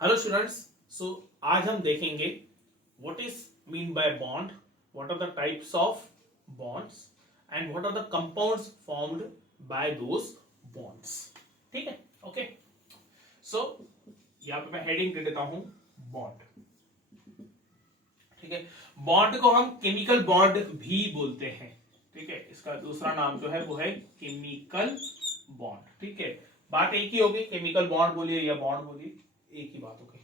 Hello students. सो आज हम देखेंगे what is mean by bond, what are the types of bonds and what are the compounds formed by those bonds. ठीक है, okay. सो यहाँ पे मैं हेडिंग दे देता हूं बॉन्ड। ठीक है, बॉन्ड को हम केमिकल बॉन्ड भी बोलते हैं। ठीक है, इसका दूसरा नाम जो है वो है केमिकल बॉन्ड। ठीक है, बात एक ही होगी, केमिकल बॉन्ड बोलिए या बॉन्ड बोलिए, एक ही बात होगी।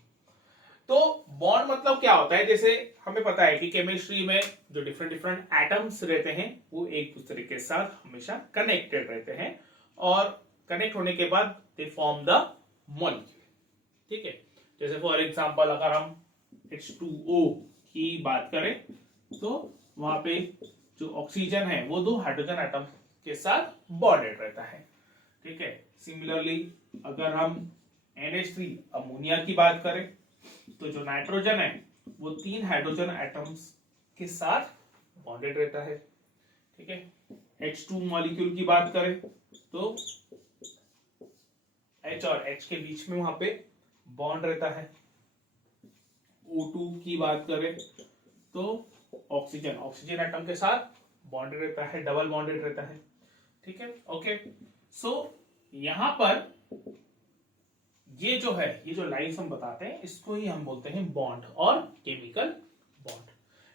तो बॉन्ड मतलब क्या होता है, जैसे हमें पता है कि केमिस्ट्री में जो डिफरेंट डिफरेंट एटम्स रहते हैं वो एक दूसरे के साथ हमेशा कनेक्टेड रहते हैं और कनेक्ट होने के बाद दे फॉर्म द मॉलिक्यूल। ठीक है, जैसे फॉर एग्जांपल अगर हम H2O की बात करें तो वहां पे जो ऑक्सीजन है वो दो हाइड्रोजन एटम के साथ बॉन्डेड रहता है। ठीक है, सिमिलरली अगर हम NH3 अमोनिया की बात करें तो जो नाइट्रोजन है वो तीन हाइड्रोजन एटम्स के साथ बॉन्डेड रहता है। ठीक है, H2 मॉलिक्यूल की बात करें तो H और H के बीच में वहां पे बॉन्ड रहता है। O2 की बात करें तो ऑक्सीजन ऑक्सीजन एटम के साथ बॉन्डेड रहता है, डबल बॉन्डेड रहता है। ठीक है, ओके। सो यहां पर ये जो है, ये जो लाइंस हम बताते हैं इसको ही हम बोलते हैं बॉन्ड और केमिकल बॉन्ड।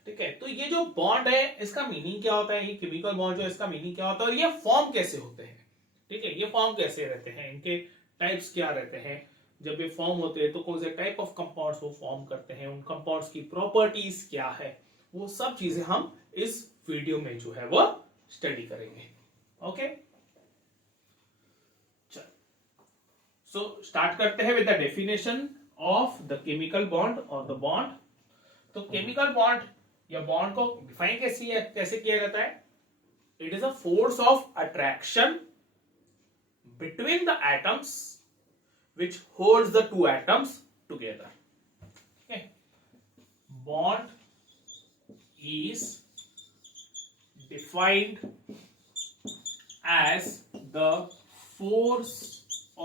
ठीक है, तो ये जो बॉन्ड है इसका मीनिंग क्या होता है, ये केमिकल बॉन्ड जो है इसका मीनिंग क्या होता है और ये फॉर्म कैसे होते हैं। ठीक है, ये फॉर्म कैसे रहते हैं, इनके टाइप्स क्या रहते हैं, जब ये फॉर्म होते हैं तो कौन से टाइप ऑफ कंपाउंड्स वो फॉर्म करते हैं, उन कंपाउंड्स की प्रॉपर्टीज क्या है, वो सब चीजें हम इस वीडियो में जो है वो स्टडी करेंगे। ओके, सो स्टार्ट करते हैं with the definition of the chemical bond और द बॉन्ड। तो केमिकल बॉन्ड या बॉन्ड को डिफाइन कैसे किया जाता है, it is a force of attraction between the atoms which holds the two atoms together. Okay, bond is defined as the force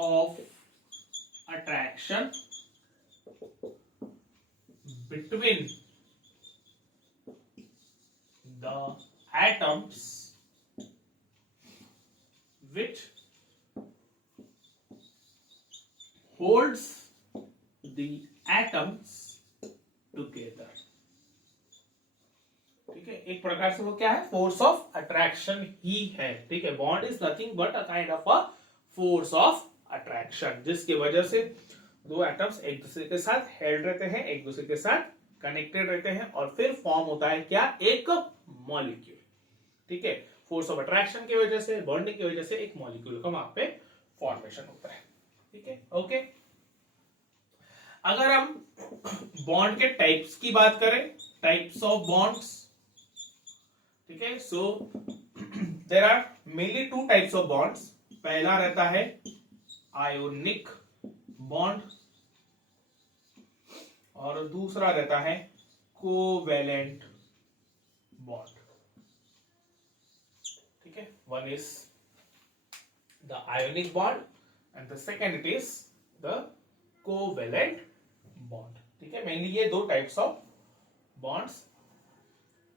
of attraction between the atoms which holds the atoms together. ठीक है, एक प्रकार से वो क्या है, force of attraction ही है। ठीक है, bond is nothing but a kind of a force of attraction जिसकी वजह से दो एटम्स एक दूसरे के साथ हेल्ड रहते हैं, एक दूसरे के साथ कनेक्टेड रहते हैं और फिर फॉर्म होता है क्या, एक मॉलिक्यूल। ठीक है, फोर्स ऑफ अट्रैक्शन की वजह से, बॉन्डिंग की वजह से एक मॉलिक्यूल का वहां पे फॉर्मेशन होता है। ठीक है, ओके। अगर हम बॉन्ड के टाइप्स की बात करें, टाइप्स ऑफ बॉन्ड्स, ठीक है, so there are mainly two types of bonds. पहला रहता है आयोनिक बॉन्ड और दूसरा रहता है कोवेलेंट बॉन्ड। ठीक है, one is the ionic bond and the second it is the covalent bond. ठीक है, मेनली ये दो टाइप्स ऑफ बॉन्ड्स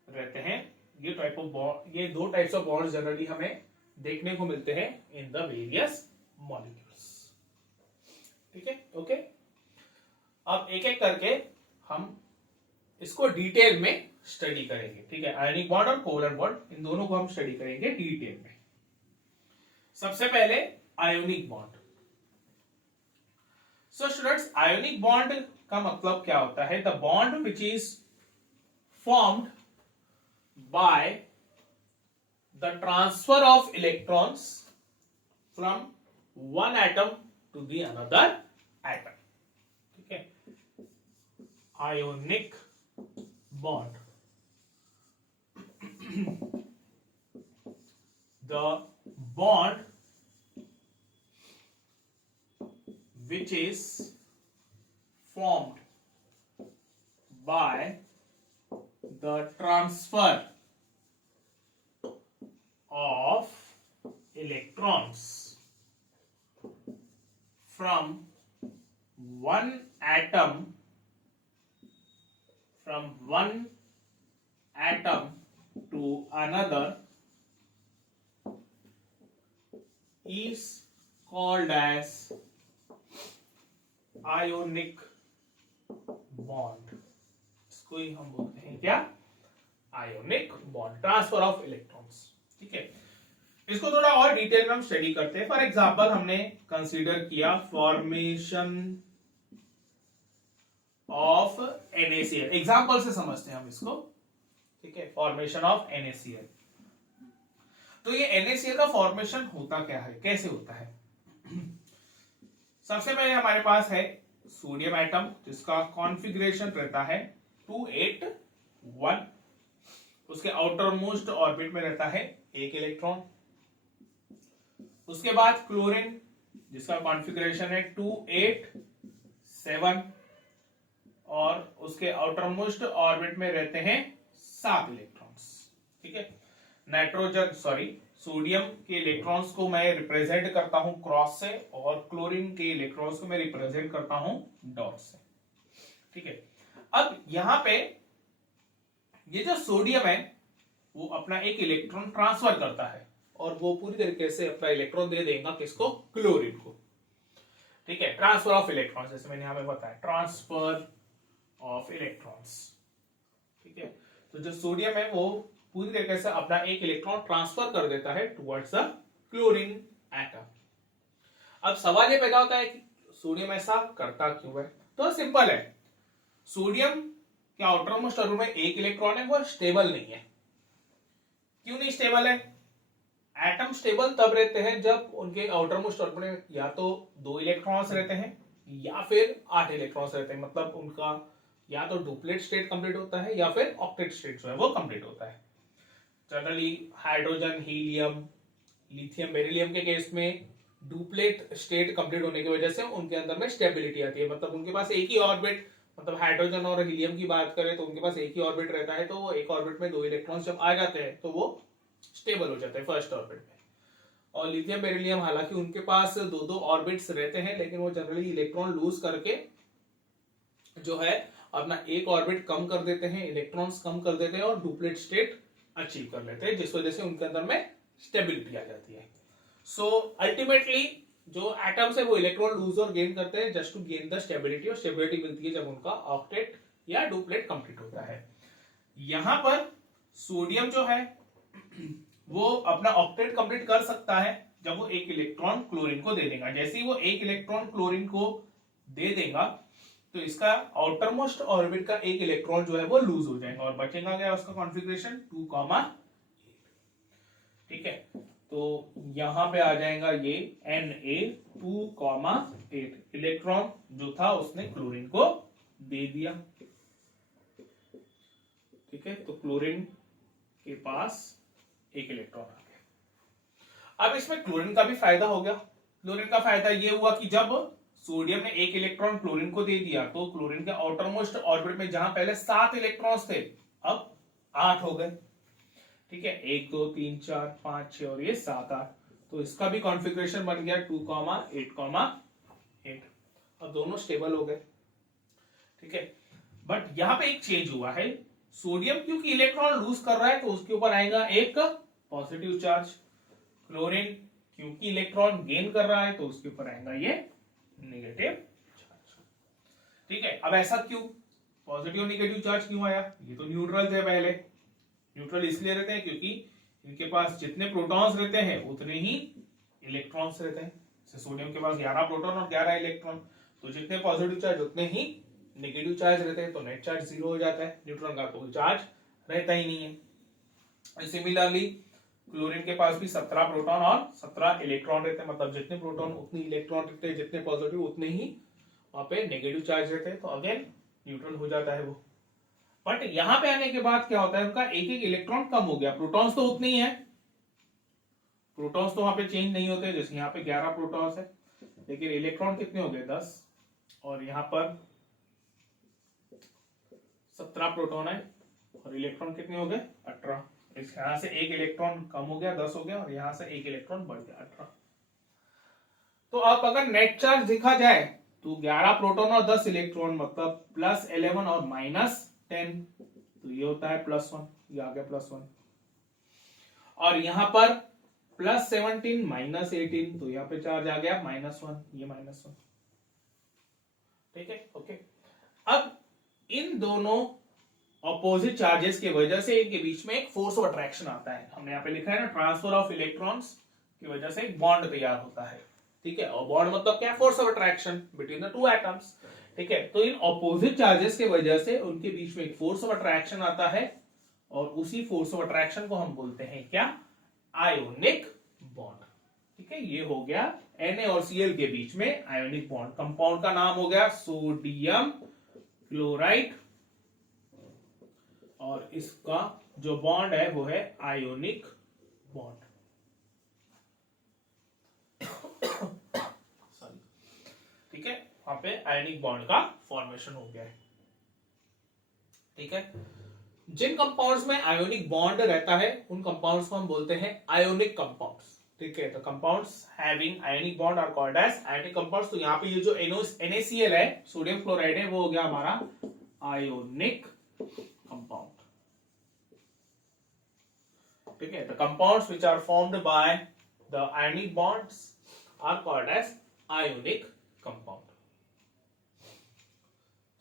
रहते हैं। ये दो टाइप्स ऑफ बॉन्ड्स जनरली हमें देखने को मिलते हैं इन द वेरियस मॉलिक्यूल्स। ठीक है, ओके। अब एक एक करके हम इसको डिटेल में स्टडी करेंगे। ठीक है, आयोनिक बॉन्ड और कोवेलेंट बॉन्ड, इन दोनों को हम स्टडी करेंगे डिटेल में। सबसे पहले ionic bond. So students, ionic bond का मतलब क्या होता है, the bond which is formed by the transfer of electrons from one atom to the another atom. ठीक है, ionic bond, the bond which is formed by the transfer of electrons from one atom from one atom to another is called as ionic bond. इसको ही हम बोलते हैं क्या? Ionic bond, transfer of electrons. ठीक है, इसको थोड़ा और डिटेल में हम स्टडी करते हैं। फॉर एग्जांपल हमने कंसीडर किया फॉर्मेशन ऑफ NaCl, एग्जांपल से समझते हैं हम इसको। ठीक है, फॉर्मेशन ऑफ NaCl। तो ये NaCl का फॉर्मेशन होता क्या है, कैसे होता है? सबसे पहले हमारे पास है सोडियम एटम जिसका कॉन्फ़िगरेशन रहता है 281। उसके आउटर मोस्ट ऑर्बिट में रहता है एक इलेक्ट्रॉन। उसके बाद क्लोरीन जिसका कॉन्फ़िगरेशन है 287 और उसके आउटर मोस्ट ऑर्बिट में रहते हैं 7 इलेक्ट्रॉन्स। ठीक है, सोडियम के इलेक्ट्रॉन्स को मैं रिप्रेजेंट करता हूं क्रॉस से और क्लोरीन के इलेक्ट्रॉन्स को मैं रिप्रेजेंट करता हूं डॉट से। ठीक है, अब यहां पे ये जो सोडियम है वो अपना एक इलेक्ट्रॉन ट्रांसफर करता है और वो पूरी तरीके से अपना इलेक्ट्रॉन दे देगा किसको? क्लोरीन को। ठीक है, ट्रांसफर ऑफ इलेक्ट्रॉन्स, जैसे मैंने यहां पे बताया ट्रांसफर ऑफ इलेक्ट्रॉन्स। ठीक है, तो जो सोडियम है वो पूरी तरीके से अपना एक इलेक्ट्रॉन ट्रांसफर कर देता है टुवर्ड्स द क्लोरीन एटम। अब सवाल ये पैदा होता है कि सोडियम ऐसा करता क्यों है? तो सिंपल है, सोडियम के आउटर मोस्ट ऑर्बिट में एक इलेक्ट्रॉन है, वो स्टेबल नहीं है। क्यों नहीं स्टेबल है? एटम स्टेबल तब रहते हैं जब उनके आउटर मोस्ट ऑर्बिट में या तो 2 इलेक्ट्रॉन्स रहते हैं या फिर 8 इलेक्ट्रॉन्स रहते हैं। मतलब उनका या तो डुप्लेट स्टेट कंप्लीट होता है या फिर ऑक्टेट स्टेट जो है वो कंप्लीट होता है। Generally hydrogen, helium, lithium, beryllium के केस में डुप्लेट स्टेट कंप्लीट होने की वजह से उनके अंदर में स्टेबिलिटी आती है। मतलब उनके पास एक ही ऑर्बिट, मतलब हाइड्रोजन और हीलियम की बात करें तो उनके पास एक ही ऑर्बिट रहता है, तो वो एक ऑर्बिट में 2 इलेक्ट्रॉन्स जब आ जाते हैं तो वो स्टेबल हो जाते हैं फर्स्ट ऑर्बिट में। और लिथियम, बेरिलियम हालांकि उनके पास 2-2 ऑर्बिट्स रहते हैं, लेकिन वो जनरली इलेक्ट्रॉन लूज करके जो है अपना एक ऑर्बिट कम कर देते हैं, इलेक्ट्रॉन्स कम कर देते हैं और डुप्लेट स्टेट अचीव कर लेते हैं, जिस वजह से उनके अंदर में स्टेबिलिटी आ जाती है। सो अल्टीमेटली जो एटम्स है वो इलेक्ट्रॉन लूज और गेन करते हैं just to gain the stability, और स्टेबिलिटी मिलती है जब उनका ऑक्टेट या डुप्लेट कंप्लीट होता है। यहां पर सोडियम जो है वो अपना ऑक्टेट कंप्लीट कर सकता है जब वो एक इलेक्ट्रॉन क्लोरीन को दे देगा। जैसे ही वो एक इलेक्ट्रॉन क्लोरीन को दे देगा तो इसका आउटर मोस्ट ऑर्बिट का एक इलेक्ट्रॉन जो है वो लूज हो जाएगा और बचेगा क्या? उसका कॉन्फ़िगरेशन 2,8। ठीक है, तो यहां पे आ जाएगा ये Na2,8 इलेक्ट्रॉन जो था उसने क्लोरीन को दे दिया। ठीक है, तो क्लोरीन के पास एक इलेक्ट्रॉन आ गया। अब इसमें क्लोरीन का भी फायदा हो गया। क्लोरीन का फायदा ये हुआ कि जब सोडियम ने एक इलेक्ट्रॉन क्लोरीन को दे दिया तो क्लोरीन के आउटर मोस्ट ऑर्बिट में जहां पहले 7 इलेक्ट्रॉन्स थे अब 8 हो गए। ठीक है, 1 2 3 4 5 6 और ये 7 8, तो इसका भी कॉन्फ़िगरेशन बन गया 2,8,8। अब दोनों स्टेबल हो गए। ठीक है, बट यहां पे एक चेंज हुआ है। सोडियम क्योंकि इलेक्ट्रॉन लूज कर रहा है तो उसके ऊपर आएगा एक पॉजिटिव चार्ज। क्लोरीन क्योंकि इलेक्ट्रॉन गेन कर रहा है तो उसके ऊपर आएगा ये नेगेटिव चार्ज। ठीक है, अब ऐसा क्यों? पॉजिटिव नेगेटिव चार्ज क्यों आया? ये तो न्यूट्रल थे पहले। न्यूट्रल इसलिए रहते हैं क्योंकि इनके पास जितने प्रोटॉन्स रहते हैं उतने ही इलेक्ट्रॉन्स रहते हैं। सोडियम के पास 11 प्रोटॉन और 11 इलेक्ट्रॉन, तो जितने पॉजिटिव चार्ज उतने ही नेगेटिव चार्ज रहते हैं, तो नेट चार्ज 0 हो जाता है। न्यूट्रॉन का कोई चार्ज रहता ही नहीं है। सिमिलरली क्लोरीन के पास भी 17 प्रोटॉन और 17 इलेक्ट्रॉन रहते हैं, मतलब जितने प्रोटॉन उतने इलेक्ट्रॉन रहते हैं, जितने पॉजिटिव उतने ही वहां पे नेगेटिव चार्ज रहते हैं, तो अगेन न्यूट्रल हो जाता है वो। बट यहां पे आने के बाद क्या होता है, उनका एक एक इलेक्ट्रॉन कम हो गया। प्रोटॉन्स तो उतने ही है, प्रोटॉन्स तो वहां पे चेंज नहीं होते। जैसे यहाँ पे 11 प्रोटॉन्स है, लेकिन इलेक्ट्रॉन कितने हो गए? 10, और यहाँ पर 17 प्रोटॉन है और इलेक्ट्रॉन कितने हो गए? 18। यहां से एक इलेक्ट्रॉन कम हो गया, 10 हो गया, और यहां से एक इलेक्ट्रॉन बढ़ गया, 18। तो अब अगर नेट चार्ज देखा जाए तो 11 प्रोटॉन और 10 इलेक्ट्रॉन, मतलब +11 और -10, तो ये होता है +1, ये आ गया +1। और यहां पर +17 -18, तो यहाँ पे चार्ज आ गया -1, ये -1। ठीक है, ओके। अब इन दोनों ऑपोजिट चार्जेस की वजह से इनके बीच में एक फोर्स ऑफ अट्रैक्शन आता है। हमने यहाँ पे लिखा है ना, ट्रांसफर ऑफ इलेक्ट्रॉन्स की वजह से एक बॉन्ड तैयार होता है। ठीक है, और बॉन्ड मतलब क्या? Force of attraction between the two atoms. ठीक है, तो इन ऑपोजिट चार्जेस के वजह से उनके बीच में एक फोर्स ऑफ अट्रैक्शन आता है, और उसी फोर्स ऑफ अट्रैक्शन को हम बोलते हैं क्या? Ionic bond. ठीक है, ये हो गया Na और Cl के बीच में आयोनिक बॉन्ड। कंपाउंड का नाम हो गया सोडियम क्लोराइड, और इसका जो बॉन्ड है वो है आयोनिक बॉन्ड। ठीक है, वहां पे आयोनिक बॉन्ड का फॉर्मेशन हो गया है। ठीक है, जिन कंपाउंड्स में आयोनिक बॉन्ड रहता है उन कंपाउंड्स को हम बोलते हैं आयोनिक कंपाउंड्स। ठीक है, तो compounds having ionic bond are called as ionic compounds. तो यहाँ पे ये जो NaCl है, सोडियम क्लोराइड है, वो हो गया हमारा आयोनिक कंपाउंड। ठीक है, the compounds which are formed by the ionic bonds are called as ionic compound.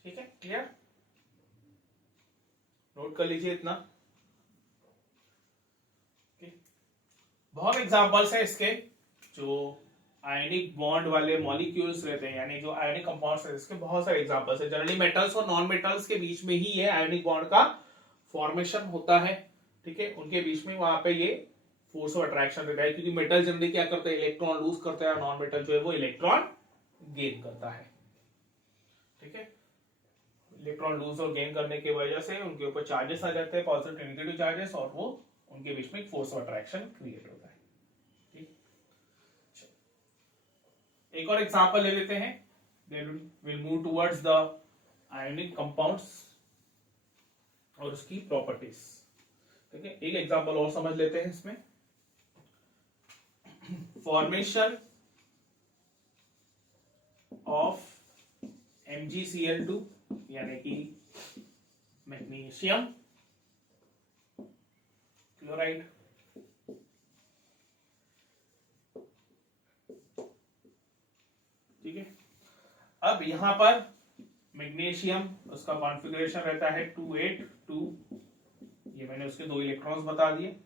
ठीक है, क्लियर? नोट कर लीजिए इतना। बहुत एग्जांपल्स है इसके, जो आयनिक बॉन्ड वाले मॉलिक्यूल्स रहते हैं, यानी जो आयनिक कंपाउंड्स रहते हैं, इसके बहुत सारे एग्जांपल्स है। जनरली मेटल्स और नॉन मेटल्स के बीच में ही ये आयनिक बॉन्ड का फॉर्मेशन होता है। ठीक है, उनके बीच में वहां पे ये फोर्स ऑफ अट्रैक्शन रहता है, क्योंकि मेटल जनरली क्या करते हैं? इलेक्ट्रॉन लूज करते हैं, नॉन मेटल जो है वो इलेक्ट्रॉन गेन करता है। ठीक है, इलेक्ट्रॉन लूज और गेन करने की वजह से उनके ऊपर चार्जेस आ जाते हैं, पॉजिटिव नेगेटिव चार्जेस, और वो उनके बीच में एक फोर्स ऑफ अट्रैक्शन क्रिएट होता है। ठीक, एक और एग्जांपल ले लेते हैं, then will move towards the ionic compounds और उसकी प्रॉपर्टीज। ठीक है, एक एग्जांपल और समझ लेते हैं इसमें। फॉर्मेशन ऑफ MgCl2, यानी कि मैग्नीशियम क्लोराइड। ठीक है, अब यहां पर मैग्नीशियम, उसका कॉन्फ़िगरेशन रहता है 282, ये मैंने उसके 2 इलेक्ट्रॉन्स बता दिए।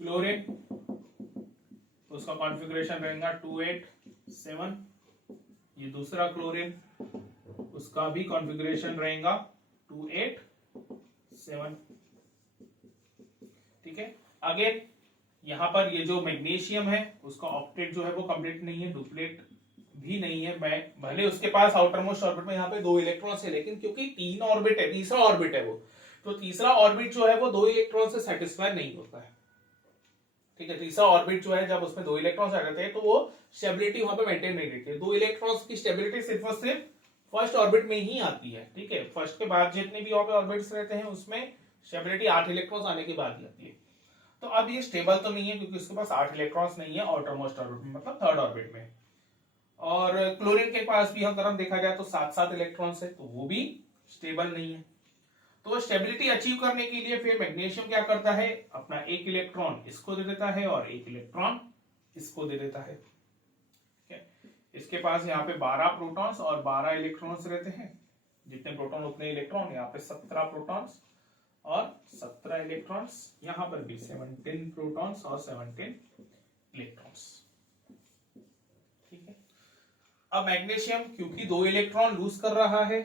क्लोरीन, उसका कॉन्फ़िगरेशन रहेगा 287, ये दूसरा क्लोरीन, उसका भी कॉन्फ़िगरेशन रहेगा 287। ठीक है, अगेन यहां पर ये जो मैग्नीशियम है उसका ऑक्टेट जो है वो कंप्लीट नहीं है, डुप्लेट भी नहीं है। मैं भले उसके पास आउटर मोस्ट ऑर्बिट में यहाँ पे 2 इलेक्ट्रॉन्स है, लेकिन क्योंकि 3 ऑर्बिट है, तीसरा ऑर्बिट है वो, तो तीसरा ऑर्बिट जो है वो 2 इलेक्ट्रॉन से सेटिस्फाई नहीं होता है। ठीक है, तीसरा ऑर्बिट जो है, जब उसमें 2 इलेक्ट्रॉन्स आ जाते हैं तो वो स्टेबिलिटी वहां पे मेंटेन नहीं रहती है। 2 इलेक्ट्रॉन्स की स्टेबिलिटी सिर्फ और सिर्फ फर्स्ट ऑर्बिट में ही आती है। ठीक है, फर्स्ट के बाद जितने भी ऑर्बिट्स रहते हैं उसमें स्टेबिलिटी 8 इलेक्ट्रॉन्स आने के बाद ही आती है। तो अब ये स्टेबल तो नहीं है, क्योंकि उसके पास 8 इलेक्ट्रॉन्स नहीं है आउटर मोस्ट ऑर्बिट में, मतलब थर्ड ऑर्बिट में। और क्लोरीन के पास भी अगर हम देखा जाए तो 7 इलेक्ट्रॉन्स है, तो वो भी स्टेबल नहीं है। तो स्टेबिलिटी अचीव करने के लिए फिर मैग्नीशियम क्या करता है? अपना 1 इलेक्ट्रॉन इसको दे देता है और 1 इलेक्ट्रॉन इसको दे देता है। इसके पास यहाँ पे 12 प्रोटॉन्स और 12 इलेक्ट्रॉन्स रहते हैं। जितने प्रोटॉन उतने इलेक्ट्रॉन, यहाँ पे 17 प्रोटॉन्स और 17 इलेक्ट्रॉन्स, यहाँ पर भी 17 प्रोटॉन्स और 17 इलेक्ट्रॉन्स। ठीक है, अब मैग्नीशियम क्योंकि 2 इलेक्ट्रॉन लूज कर रहा है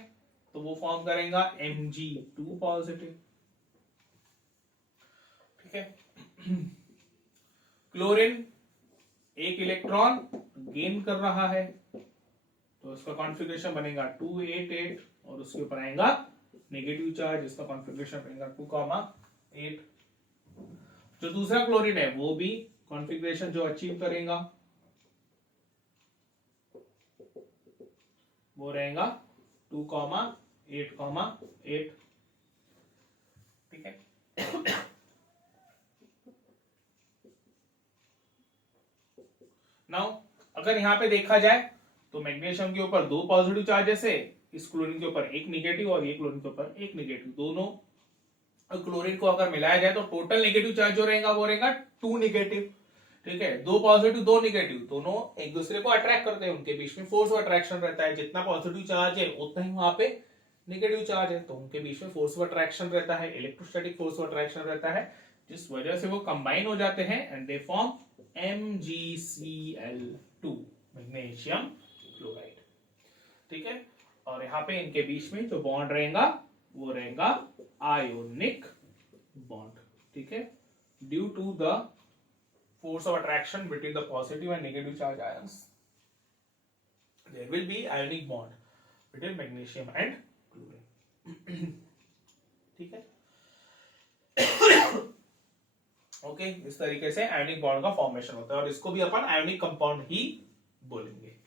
तो वो फॉर्म करेगा Mg2 पॉजिटिव। ठीक है, क्लोरीन 1 इलेक्ट्रॉन गेन कर रहा है, तो उसका कॉन्फ़िगरेशन बनेगा 288 और उसके ऊपर आएगा नेगेटिव चार्ज, इसका कॉन्फ़िगरेशन बनेगा 2,8। जो दूसरा क्लोरीन है वो भी कॉन्फ़िगरेशन जो अचीव करेगा वो रहेगा 2,8,8। ठीक है, नाउ अगर यहां पे देखा जाए तो मैग्नीशियम के ऊपर 2 पॉजिटिव चार्जेस है, इस क्लोरीन के ऊपर एक निगेटिव और ये क्लोरीन के ऊपर एक निगेटिव। दोनों क्लोरीन को अगर मिलाया जाए तो टोटल नेगेटिव चार्ज जो रहेगा वो रहेगा 2 निगेटिव। ठीक है, 2 पॉजिटिव 2 निगेटिव दोनों एक दूसरे को अट्रैक्ट करते हैं, उनके बीच में फोर्स ऑफ अट्रैक्शन रहता है। जितना पॉजिटिव चार्ज है उतना ही वहां पे नेगेटिव चार्ज है, तो उनके बीच में फोर्स ऑफ अट्रैक्शन रहता है, इलेक्ट्रोस्टैटिक फोर्स ऑफ अट्रैक्शन रहता है, जिस वजह से वो कंबाइन हो जाते हैं and they form MgCl2 magnesium chloride. ठीक है, और यहाँ पे इनके बीच में जो बॉन्ड रहेगा वो रहेगा आयोनिक बॉन्ड। ठीक है, due to the force of attraction between the positive and negative charge ions, there will be ionic bond between magnesium and chlorine। ठीक है, ओके, इस तरीके से आयोनिक बॉन्ड का फॉर्मेशन होता है और इसको भी अपन आयोनिक कंपाउंड ही बोलेंगे।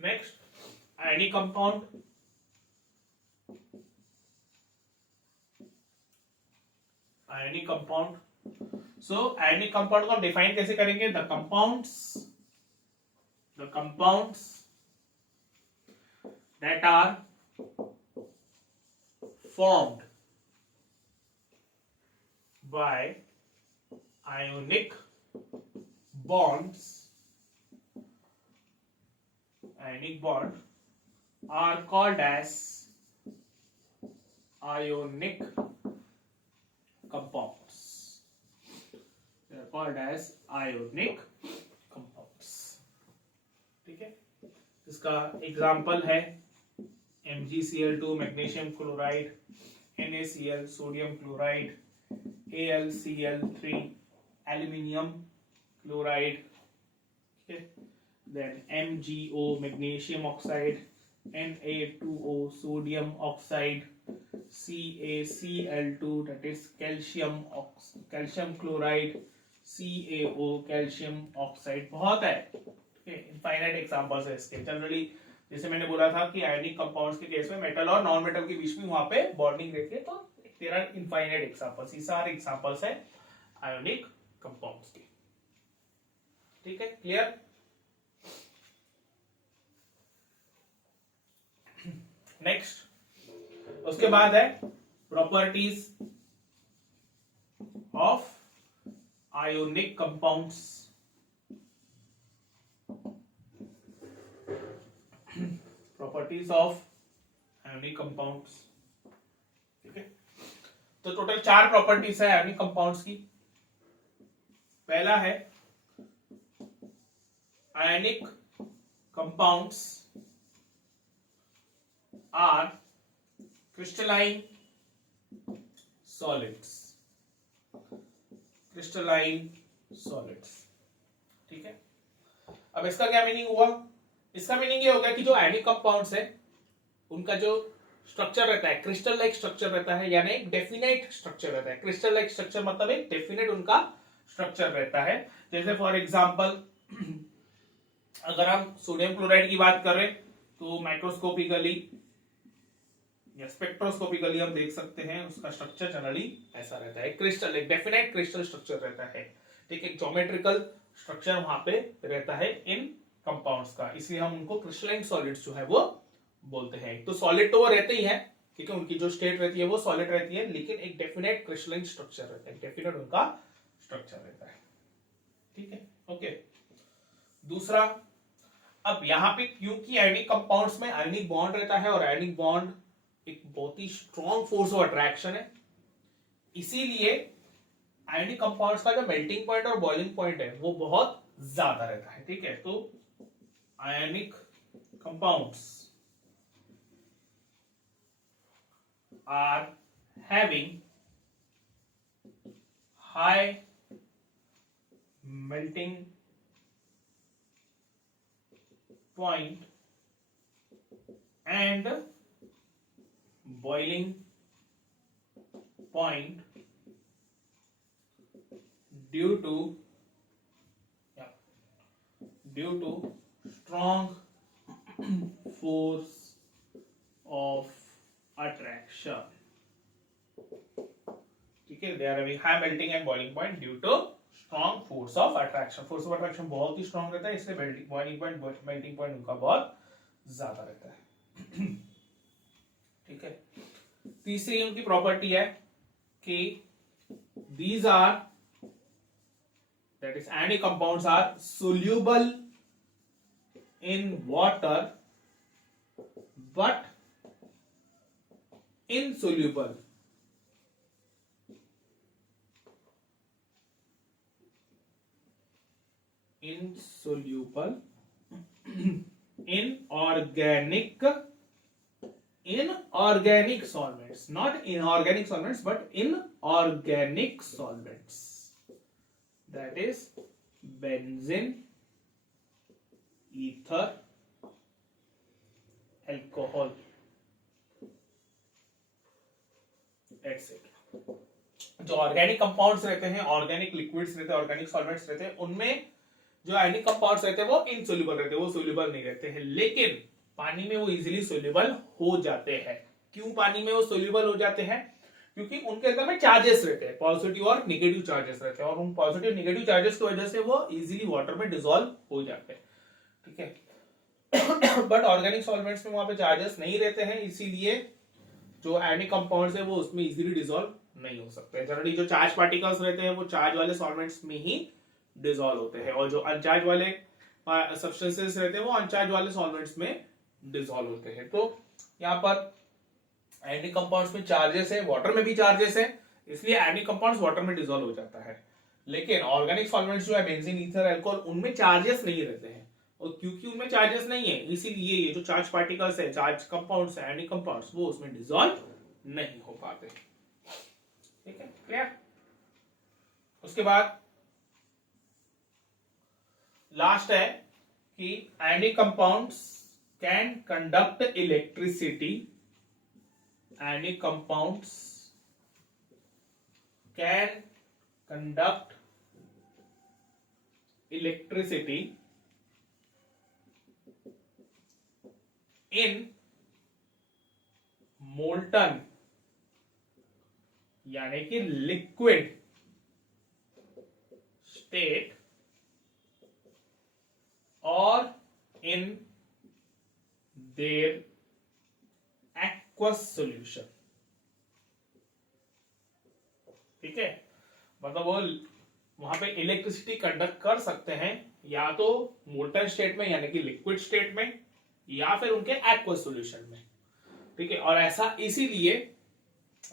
Next, ionic compound. Ionic compound, so ionic compound को हम डिफाइन कैसे करेंगे? The compounds that are formed by ionic bonds are called as ionic compounds. They are called as ionic compounds. ठीक है, इसका एग्जाम्पल है MgCl2 magnesium chloride, NaCl sodium chloride, AlCl3 aluminium chloride, then MgO magnesium oxide, Na2O sodium oxide, CaCl2 that is calcium chloride, CaO calcium oxide. बहुत है, infinite examples है इसके। Generally जैसे मैंने बोला था कि आयनिक कंपाउंड्स के केस में मेटल और नॉन मेटल के बीच में वहां पे बॉन्डिंग रहती है, तो तेरा इनफाइनाइट एग्जांपल्स, ये सारे एग्जांपल्स है आयोनिक कंपाउंड्स के। ठीक है, क्लियर? नेक्स्ट, उसके बाद है properties of ionic compounds. Properties of ionic compounds. ठीक है, तो टोटल 4 प्रॉपर्टीज है आयोनिक कंपाउंड्स की। पहला है ionic compounds are crystalline solids. Crystalline solids. ठीक है, अब इसका क्या मीनिंग हुआ? इसका मीनिंग ये होगा कि जो आयनिक कंपाउंड्स है उनका जो स्ट्रक्चर रहता है क्रिस्टल लाइक स्ट्रक्चर रहता है, यानी एक डेफिनेट स्ट्रक्चर रहता है। क्रिस्टल लाइक स्ट्रक्चर मतलब एक डेफिनेट उनका स्ट्रक्चर रहता है। जैसे फॉर एग्जांपल अगर हम सोडियम क्लोराइड की बात करें तो माइक्रोस्कोपिकली या स्पेक्ट्रोस्कोपिकली हम देख सकते हैं उसका स्ट्रक्चर जनरली ऐसा रहता है, क्रिस्टल, एक डेफिनेट क्रिस्टल स्ट्रक्चर रहता है। ठीक है, ज्योमेट्रिकल स्ट्रक्चर वहां पे रहता है इन कंपाउंड्स का, इसलिए हम उनको क्रिस्टलाइन सॉलिड्स जो है वो बोलते हैं। तो सॉलिड तो वो रहते ही है, ठीक है, उनकी जो स्टेट रहती है वो सॉलिड रहती है, लेकिन एक डेफिनेट क्रिस्टलाइन स्ट्रक्चर रहता है, डेफिनेट उनका स्ट्रक्चर रहता है। ठीक है, ओके। दूसरा, अब यहाँ पे क्योंकि आयनिक कंपाउंड्स में आयनिक बॉन्ड रहता है और आयनिक बॉन्ड एक बहुत ही स्ट्रॉन्ग फोर्स ऑफ अट्रैक्शन है, इसीलिए आयनिक कंपाउंड्स का जो मेल्टिंग पॉइंट और बॉइलिंग पॉइंट है वो बहुत ज्यादा रहता है। ठीक है, तो ionic compounds are having high melting point and boiling point due to strong force of attraction. ठीक है, they are having high melting and boiling point due to strong force of attraction. Force of attraction बहुत ही strong रहता है, इसलिए boiling point melting point उनका बहुत ज्यादा रहता है. ठीक है. तीसरी उनकी प्रॉपर्टी है कि these are, that is any compounds are soluble in water but insoluble in organic solvents, not inorganic solvents but in organic solvents, that is benzene, ether, alcohol, etc. जो ऑर्गेनिक कंपाउंड्स रहते हैं, organic liquids रहते हैं, organic solvents रहते हैं, उनमें जो ionic compounds रहते हैं वो इनसोल्यूबल रहते हैं, वो सोल्यूबल नहीं रहते हैं, लेकिन पानी में वो इजीली सोल्यूबल हो जाते हैं. क्यों पानी में वो सोल्यूबल हो जाते हैं? क्योंकि उनके अंदर में चार्जेस रहते हैं, पॉजिटिव और नेगेटिव चार्जेस रहते हैं, और उन पॉजिटिव नेगेटिव चार्जेस की वजह से वो इजीली वाटर में डिसॉल्व हो जाते हैं. ठीक है. बट ऑर्गेनिक सॉल्वेंट्स में वहां पे चार्जेस नहीं रहते हैं, इसीलिए जो आयनिक कंपाउंड्स है वो उसमें इजीली डिसॉल्व नहीं हो सकते. जनरली जो चार्ज पार्टिकल्स रहते हैं वो चार्ज वाले सॉल्वेंट्स में ही डिसॉल्व होते हैं, और जो अनचार्ज वाले सब्सटेंसेस रहते हैं वो अनचार्ज वाले सॉल्वेंट्स में डिसॉल्व होते हैं. तो यहाँ पर आयनिक कंपाउंड्स में चार्जेस है, वाटर में भी चार्जेस है, इसलिए आयनिक कंपाउंड्स वाटर में डिसॉल्व हो जाता है. लेकिन ऑर्गेनिक सॉल्वेंट्स जो है बेंजीन, ईथर, अल्कोहल, उनमें चार्जेस नहीं रहते हैं, और क्योंकि उनमें चार्जेस नहीं है इसीलिए ये जो चार्ज पार्टिकल्स है, चार्ज कंपाउंड्स है, आयनिक कंपाउंड्स, वो उसमें डिसॉल्व नहीं हो पाते. ठीक है, क्लियर. उसके बाद लास्ट है कि ionic compounds can conduct electricity. Ionic compounds can conduct electricity in molten यानी कि लिक्विड स्टेट और इन देयर एक्वस सॉल्यूशन. ठीक है, मतलब वो वहां पे इलेक्ट्रिसिटी कंडक्ट कर सकते हैं या तो मोल्टन स्टेट में यानी कि लिक्विड स्टेट में, या फिर उनके एक्वस सॉल्यूशन में. ठीक है, और ऐसा इसीलिए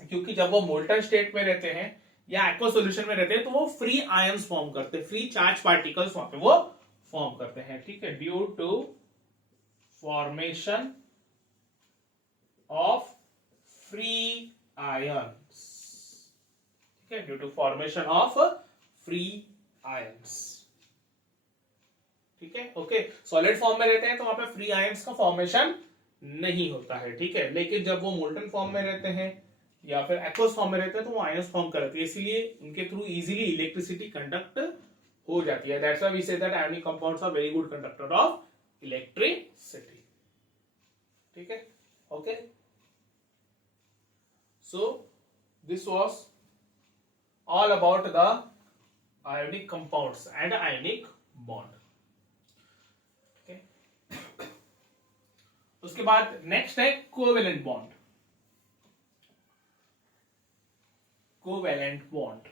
क्योंकि जब वो मोल्टन स्टेट में रहते हैं या एक्वस सॉल्यूशन में रहते हैं तो वो फ्री आयंस फॉर्म करते हैं, फ्री चार्ज पार्टिकल्स वहां पे वो फॉर्म करते हैं. ठीक है, due to formation of free ions. ठीक है, due to formation of free ions. ठीक है, ओके. सॉलिड फॉर्म में रहते हैं तो वहां पे फ्री आयंस का फॉर्मेशन नहीं होता है. ठीक है, लेकिन जब वो मोल्टन फॉर्म में रहते हैं या फिर एक्वस फॉर्म में रहते हैं तो वो आयंस फॉर्म करते हैं, इसलिए उनके थ्रू इजीली इलेक्ट्रिसिटी कंडक्ट हो जाती है. That's why we say that ionic compounds are very good conductor of electricity. ठीक है, okay. So this was all about the ionic compounds and ionic bond. उसके बाद नेक्स्ट है covalent bond. Covalent bond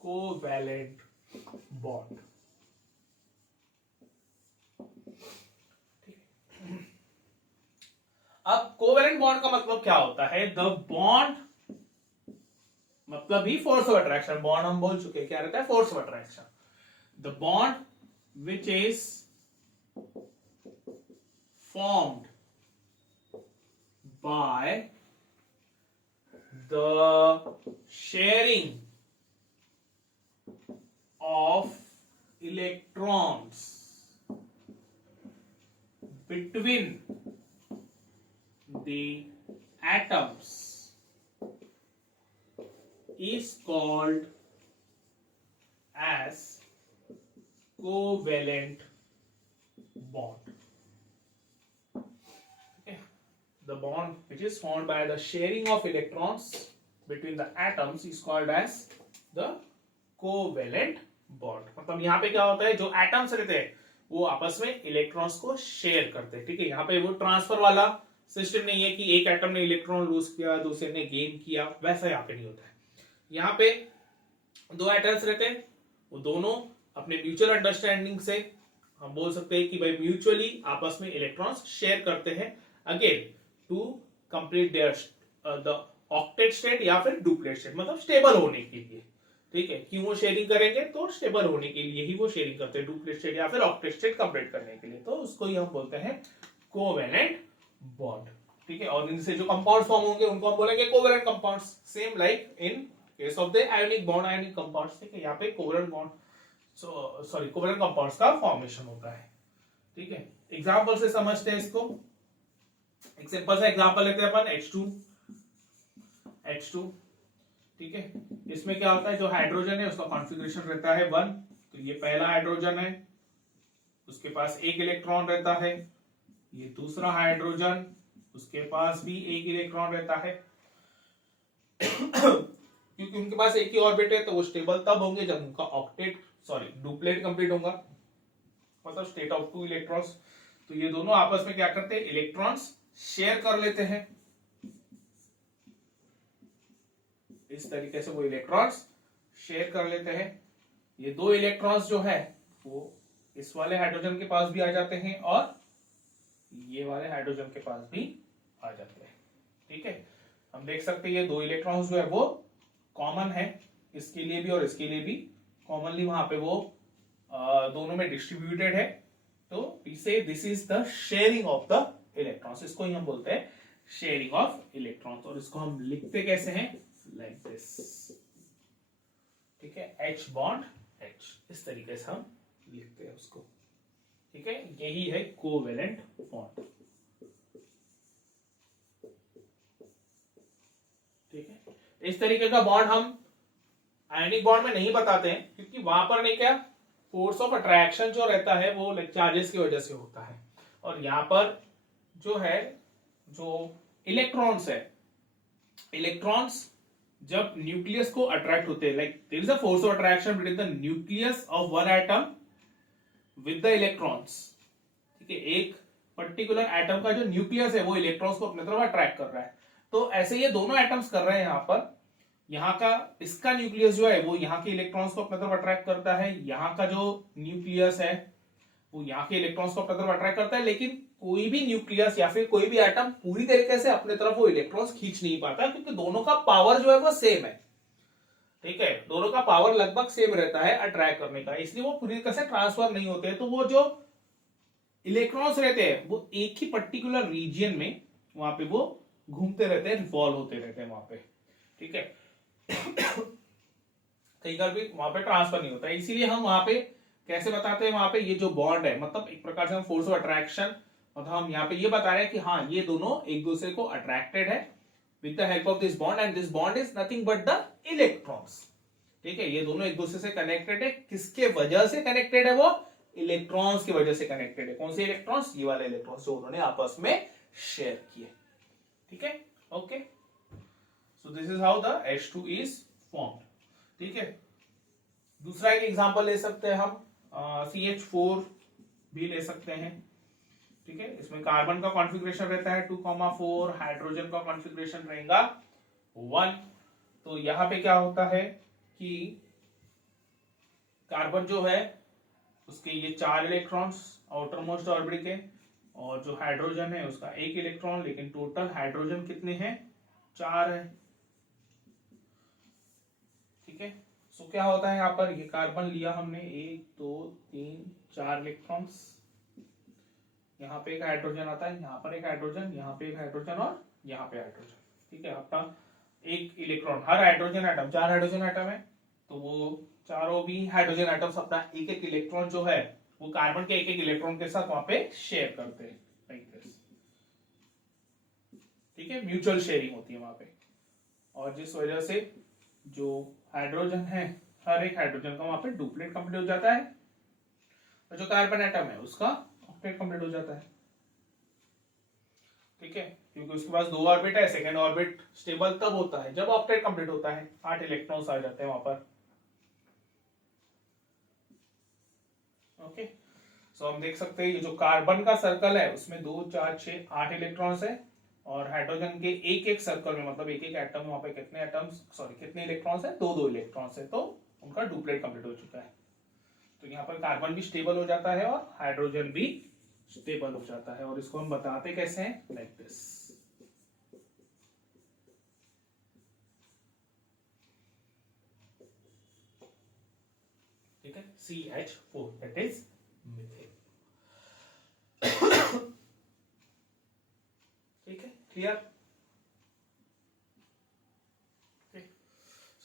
covalent bond. अब covalent bond का मतलब क्या होता है? द बॉन्ड मतलब ही फोर्स ऑफ अट्रैक्शन। बॉन्ड हम बोल चुके, क्या रहता है? Force of attraction. The bond which is formed by the sharing of electrons between the atoms is called as covalent bond. The bond which is formed by the sharing of electrons between the atoms is called as the covalent bond. मतलब यहाँ पे क्या होता है, जो atoms रहते हैं वो आपस में इलेक्ट्रॉन्स को शेयर करते हैं। ठीक है, यहाँ पे वो ट्रांसफर वाला सिस्टम नहीं है कि एक एटम ने इलेक्ट्रॉन लूज किया दूसरे ने गेन किया, वैसा यहाँ पे नहीं होता है। यहाँ पे दो एटम्स रहते हैं, वो दोनों अपने म्यूचुअल अंडरस्टैंडिंग से हम बोल सकते हैं कि भाई म्यूचुअली आपस में इलेक्ट्रॉन्स शेयर करते हैं, again to complete their the octet state या फिर डुप्लेट स्टेट, मतलब स्टेबल होने के लिए। ठीक है, क्यों वो शेयरिंग करेंगे? तो स्टेबल होने के लिए ही वो शेयरिंग करते हैं, डुप्लेट स्टेट या फिर ऑक्टेट स्टेट कंप्लीट करने के लिए। तो उसको ही हम बोलते हैं कोवेलेंट बॉन्ड। ठीक है, और इनसे जो कंपाउंड्स फॉर्म होंगे उनको हम बोलेंगे covalent compounds, same like in case of the ionic bond, ionic compounds. ठीक है, यहाँ पे covalent bond sorry covalent compounds का फॉर्मेशन होता है। ठीक है, एग्जांपल से समझते हैं इसको। एक सिंपल सा एग्जांपल लेते हैं अपन, H2। ठीक है, इसमें क्या होता है, जो हाइड्रोजन है उसका कॉन्फ़िगरेशन रहता है 1। तो ये पहला हाइड्रोजन है, उसके पास एक इलेक्ट्रॉन रहता है। ये दूसरा हाइड्रोजन, उसके पास भी एक इलेक्ट्रॉन रहता है। क्योंकि उनके पास एक ही ऑर्बिट है तो वो स्टेबल तब होंगे जब उनका डुप्लेट कंप्लीट होगा, मतलब स्टेट ऑफ 2 इलेक्ट्रॉन्स। तो ये दोनों आपस में क्या करते हैं, इलेक्ट्रॉन्स शेयर कर लेते हैं। इस तरीके से वो इलेक्ट्रॉन्स शेयर कर लेते हैं। ये दो इलेक्ट्रॉन्स जो है वो इस वाले हाइड्रोजन के पास भी आ जाते हैं और ये वाले हाइड्रोजन के पास भी आ जाते हैं। ठीक है, हम देख सकते हैं ये दो इलेक्ट्रॉन्स जो है वो कॉमन है, इसके लिए भी और इसके लिए भी कॉमनली वहां पे वो दोनों में डिस्ट्रीब्यूटेड है। तो वी से this is the sharing of the electrons, इसको ही हम बोलते हैं शेयरिंग ऑफ इलेक्ट्रॉन्स। और इसको हम लिखते कैसे हैं, लाइक दिस। ठीक है, H बॉन्ड H, इस तरीके से हम लिखते हैं उसको। ठीक है, यही है कोवेलेंट बॉन्ड। ठीक है, इस तरीके का बॉन्ड हम आयनिक बॉन्ड में नहीं बताते हैं, क्योंकि वहां पर नहीं, क्या फोर्स ऑफ अट्रैक्शन जो रहता है वो चार्जेस की वजह से होता है। और यहां पर जो है, जो इलेक्ट्रॉन्स है, इलेक्ट्रॉन्स जब न्यूक्लियस को अट्रैक्ट होते हैं, like there is a force of attraction between the nucleus of one atom with the electrons. ठीक है, एक पर्टिकुलर एटम का जो न्यूक्लियस है वो इलेक्ट्रॉन्स को अपने तरफ अट्रैक्ट कर रहा है। तो ऐसे ये दोनों एटम्स कर रहे हैं। यहाँ पर यहाँ का इसका न्यूक्लियस जो है वो यहाँ के इलेक्ट्रॉन्स को अपने तरफ अट्रैक्ट करता है, यहाँ का जो न्यूक्लियस है वो यहाँ के इलेक्ट्रॉन्स को अपने तरफ अट्रैक्ट करता है। लेकिन कोई भी न्यूक्लियस या फिर कोई भी एटम पूरी तरीके से अपने तरफ वो इलेक्ट्रॉन्स खींच नहीं पाता, क्योंकि दोनों का पावर जो है वो सेम है। ठीक है, दोनों का पावर लगभग सेम रहता है अट्रैक्ट करने का, इसलिए वो पूरी तरह से ट्रांसफर नहीं होते हैं। तो वो जो इलेक्ट्रॉन्स रहते हैं वो एक ही पर्टिकुलर रीजन में वहां पे वो घूमते रहते हैं, रिवॉल्व होते रहते हैं वहां पे। ठीक है, कहीं पर भी वहां पे ट्रांसफर नहीं होता है। इसीलिए हम वहां पे कैसे बताते हैं, वहां पे ये जो बॉन्ड है, मतलब एक प्रकार से हम फोर्स ऑफ अट्रैक्शन, मतलब हम यहाँ पे ये बता रहे हैं कि हाँ ये दोनों एक दूसरे को अट्रैक्टेड है with the help of this bond, and this bond is nothing but the electrons. ठीक है, ये दोनों एक दूसरे से कनेक्टेड है। किसके वजह से कनेक्टेड है? वो इलेक्ट्रॉन्स की वजह से कनेक्टेड है। कौन से इलेक्ट्रॉन्स? ये वाले इलेक्ट्रॉन्स जो उन्होंने आपस में शेयर किए। ठीक है, okay, so this is how the H2 is formed. ठीक है, दूसरा एक एग्जांपल ले सकते हैं हम, CH4 भी ले सकते हैं। ठीक है, इसमें कार्बन का कॉन्फ़िगरेशन रहता है 2,4, हाइड्रोजन का कॉन्फ़िगरेशन रहेगा 1। तो यहां पे क्या होता है कि कार्बन जो है उसके ये 4 इलेक्ट्रॉन्स आउटर मोस्ट ऑर्बिट के, और जो हाइड्रोजन है उसका 1 इलेक्ट्रॉन, लेकिन टोटल हाइड्रोजन कितने हैं? 4 है। ठीक है। सो क्या होता है यहाँ पर, ये कार्बन लिया हमने 1 2 3 4 इलेक्ट्रॉन्स, यहाँ पे एक हाइड्रोजन आता है, यहाँ पर एक हाइड्रोजन, यहाँ पे एक हाइड्रोजन और यहाँ पे हाइड्रोजन, ठीक है। अपना एक इलेक्ट्रॉन, हर हाइड्रोजन एटम, 4 हाइड्रोजन एटम है, तो वो चारों भी हाइड्रोजन एटम्स अपना एक एक इलेक्ट्रॉन जो है वो कार्बन के एक एक इलेक्ट्रॉन के साथ वहां पे शेयर करते हैं, लाइक दिस, ठीक है। म्यूचुअल शेयरिंग होती है वहां पे, और जिस वजह से जो हाइड्रोजन है, हर एक हाइड्रोजन का वहां पे डुप्लेट कंप्लीट हो जाता है, और जो कार्बन एटम है उसका ऑक्टेट कंप्लीट हो जाता है, ठीक है। क्योंकि उसके पास 2 ऑर्बिट है, सेकंड ऑर्बिट स्टेबल तब होता है जब ऑक्टेट कंप्लीट होता है, 8 इलेक्ट्रॉन्स आ जाते हैं वहां पर, ओके। सो हम देख सकते हैं ये जो कार्बन का सर्कल है उसमें 2 4 6 8 इलेक्ट्रॉन्स है, और हाइड्रोजन के एक एक सर्कल में, मतलब एक एक एटम में वहां पे कितने एटम्स, सॉरी कितने इलेक्ट्रॉन्स है, 2 2 इलेक्ट्रॉन्स है, तो उनका डुप्लेट कंप्लीट हो चुका है। तो यहाँ पर कार्बन भी स्टेबल हो जाता है और हाइड्रोजन भी स्टेबल हो जाता है, और इसको हम बताते कैसे हैं, लाइक दिस, ठीक है, CH4 दैट इज मीथेन, ठीक है, clear.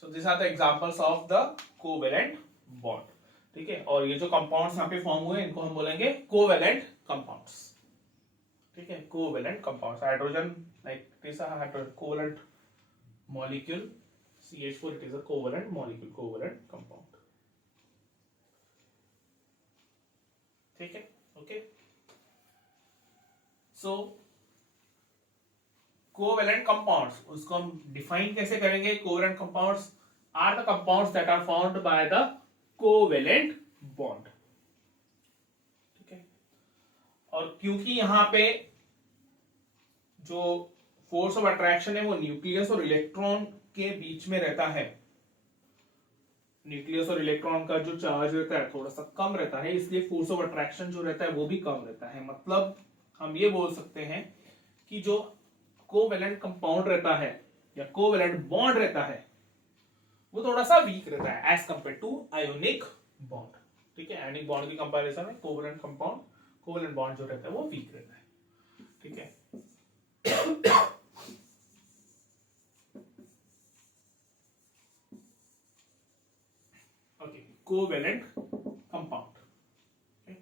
So this are the examples of the covalent bond, ठीक है। और ये जो कंपाउंड्स यहाँ पे फॉर्म हुए इनको हम बोलेंगे कोवेलेंट कंपाउंड्स, ठीक है, covalent compounds. Hydrogen like this are hydrogen covalent molecule, CH4 it is a covalent molecule, covalent compound, ठीक है, ओके। सो कोवेलेंट कंपाउंड्स, उसको हम डिफाइन कैसे करेंगे, covalent compounds are the compounds that are found by the covalent bond, ठीक है। और क्योंकि यहां पे जो फोर्स ऑफ अट्रैक्शन है वो न्यूक्लियस और इलेक्ट्रॉन के बीच में रहता है, न्यूक्लियस और इलेक्ट्रॉन का जो चार्ज रहता है थोड़ा सा कम रहता है, इसलिए फोर्स ऑफ अट्रैक्शन जो रहता है वो भी कम रहता है। मतलब हम ये बोल सकते हैं कि जो कोवेलेंट कंपाउंड रहता है या कोवेलेंट बॉन्ड रहता है वो थोड़ा सा वीक रहता है as compare to ionic bond, ठीक है। आयोनिक बॉन्ड की कंपैरिजन में कोवेलेंट कंपाउंड, कोवेलेंट बॉन्ड जो रहता है वो वीक रहता है, ठीक है। Okay, covalent compound. Okay.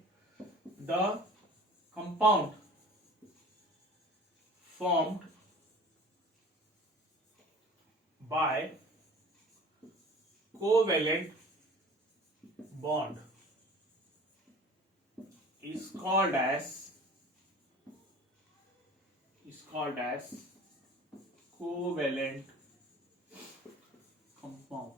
The compound formed by covalent bond is called as covalent compound.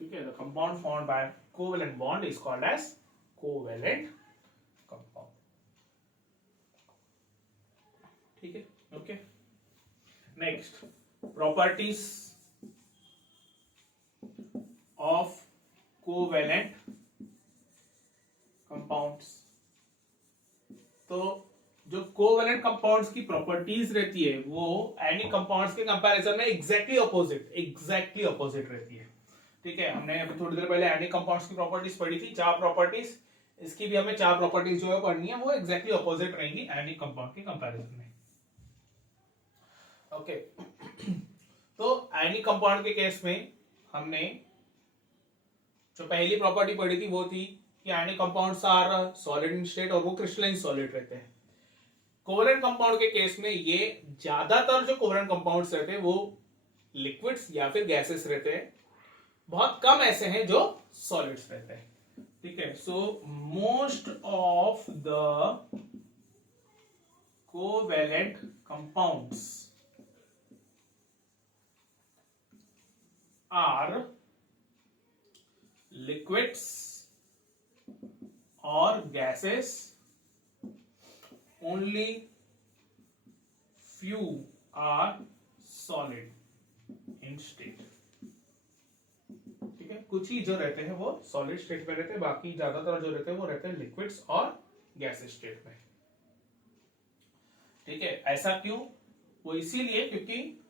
ठीक है, the compound formed by covalent bond is called as covalent compound. ठीक है, okay. Next, properties of covalent compounds. तो जो covalent compounds की properties रहती है वो आयनिक कंपाउंड्स के कंपैरिजन में एग्जैक्टली ऑपोजिट रहती है, ठीक है। हमने अभी थोड़ी देर पहले आयनिक कंपाउंड्स की प्रॉपर्टीज पढ़ी थी, 4 प्रॉपर्टीज, इसकी भी हमें 4 प्रॉपर्टीज जो है पढ़नी है, वो एग्जैक्टली ऑपोजिट रहेंगी आयनिक कंपाउंड के कंपैरिजन में, ओके। तो आयनिक कंपाउंड के केस में हमने जो पहली प्रॉपर्टी पढ़ी थी वो थी कि ionic compounds are solid in state और वो क्रिस्टलाइन सॉलिड रहते हैं। कोवेलेंट कंपाउंड के केस में ये ज्यादातर जो कोवेलेंट कंपाउंड्स रहते हैं वो लिक्विड्स या फिर गैसेस रहते हैं, बहुत कम ऐसे हैं जो सॉलिड्स रहते हैं, ठीक है। So most of the covalent compounds are liquids or gases, only few are solid in state, ठीक है। कुछ ही जो रहते हैं वो सॉलिड स्टेट में रहते हैं, बाकी ज्यादातर जो रहते हैं वो रहते हैं लिक्विड्स और गैस स्टेट में, ठीक है। ऐसा क्यों? वो इसीलिए क्योंकि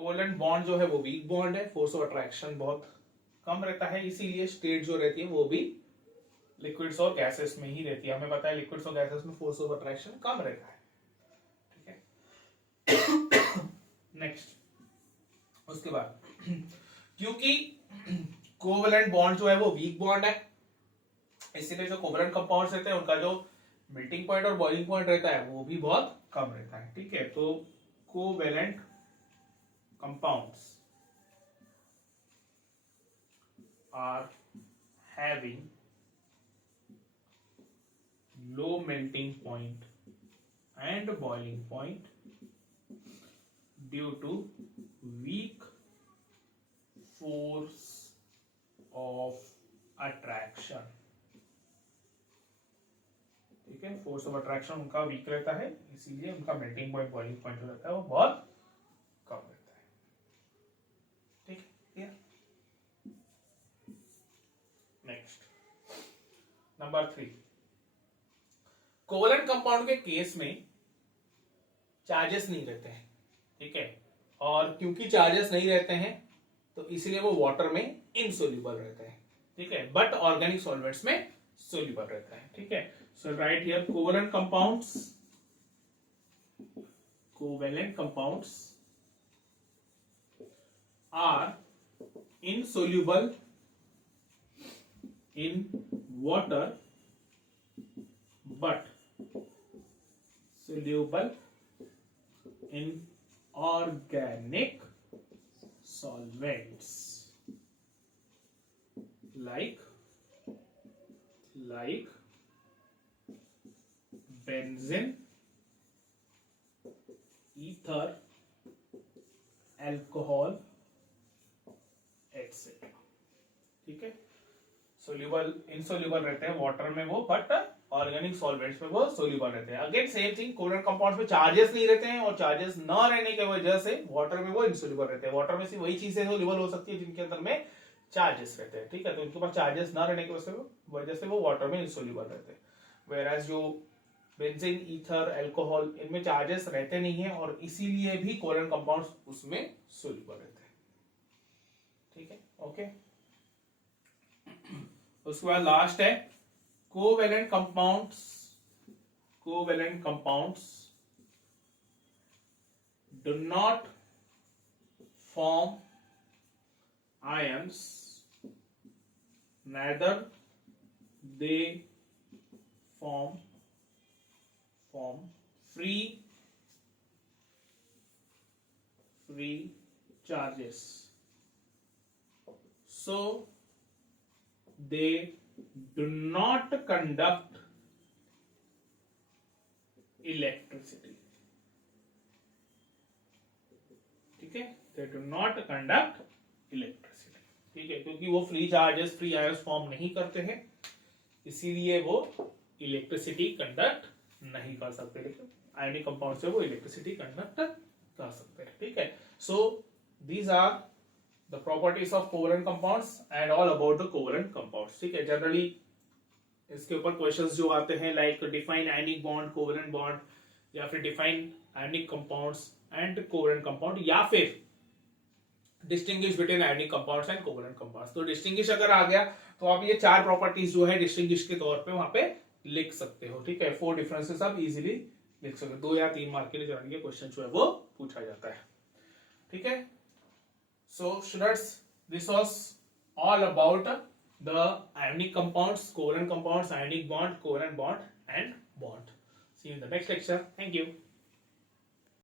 कोवेलेंट बॉन्ड जो है वो वीक बॉन्ड है, फोर्स ऑफ अट्रैक्शन बहुत कम रहता है, इसीलिए स्टेट जो रहती है वो भी लिक्विड्स और गैसेस में ही रहती है। हमें पता है लिक्विड्स और गैसेस में फोर्स ऑफ अट्रैक्शन कम रहता है, ठीक है। नेक्स्ट, उसके बाद क्योंकि कोवेलेंट बॉन्ड जो है वो वीक बॉन्ड है, इसीलिए जो कोवेलेंट कंपाउंड्स रहते हैं उनका जो मेल्टिंग पॉइंट और बॉइलिंग पॉइंट रहता है वो भी बहुत कम रहता है, ठीक है। तो covalent compounds are having low melting point and boiling point due to weak force of attraction, ठीक है। फोर्स ऑफ अट्रैक्शन उनका वीक रहता है, इसीलिए उनका मेल्टिंग पॉइंट बॉइलिंग पॉइंट जो रहता है वो बहुत कम रहता है, ठीक है। नेक्स्ट, नंबर 3, कोवेलेंट कंपाउंड के केस में चार्जेस नहीं रहते हैं, ठीक है। और क्योंकि चार्जेस नहीं रहते हैं तो इसलिए वो वाटर में इनसोल्यूबल रहते हैं, ठीक है, बट ऑर्गेनिक सॉल्वेंट्स में सोल्यूबल रहता है, ठीक है। So right here covalent compounds are insoluble in water but soluble in organic solvents like benzene, ether, alcohol, etc. ठीक है। सोल्यूबल इनसोल्यूबल रहते हैं वाटर में वो, बट ऑर्गेनिक सॉल्वेंट्स में वो सोल्यूबल रहते हैं। Again same thing, covalent compounds में चार्जेस नहीं रहते हैं और चार्जेस न रहने की वजह से वाटर में वो इनसोल्यूबल रहते हैं। वाटर में सिर्फ वही चीजें सोल्यूबल हो सकती है जिनके अंदर में चार्जेस रहते हैं, ठीक है। तो इनके पास चार्जेस न रहने की वजह से वो वाटर में इनसोल्यूबल रहते हैं। वेयरएज जो बेंजीन, ईथर, अल्कोहल, इनमें चार्जेस रहते नहीं है और इसीलिए भी कोवेलेंट कंपाउंड्स उसमें सोल्यूबल रहते हैं, ठीक है। ओके, उसके बाद लास्ट है covalent compounds do not form ions, neither they form free charges, so they do not conduct electricity, ठीक है। they do not conduct electricity, ठीक है, क्योंकि वो free charges, free ions form नहीं करते हैं, इसीलिए वो इलेक्ट्रिसिटी कंडक्ट नहीं कर सकते, लेकिन आयनिक कंपाउंड से वो इलेक्ट्रिसिटी कंडक्ट कर सकते हैं, ठीक है। So these are the properties of covalent compounds and all about the covalent compounds, ठीक है। जनरली इसके ऊपर क्वेश्चंस जो आते हैं like define ionic bond, covalent bond, या फिर define ionic compounds and covalent compound, या फिर distinguish between ionic compounds and covalent compounds. तो डिस्टिंग्विश अगर आ गया तो आप ये चार प्रॉपर्टीज जो है डिस्टिंग्विश के तौर पे वहां पे लिख सकते हो, ठीक है। 4 डिफरेंसेस आप इजीली लिख सकते हो। 2 या 3 मार्क के लिए जनरली क्वेश्चन जो है वो पूछा जाता है, ठीक है। So students, this was all about the ionic compounds, covalent compounds, ionic bond, covalent bond and bond. See you in the next lecture. Thank you.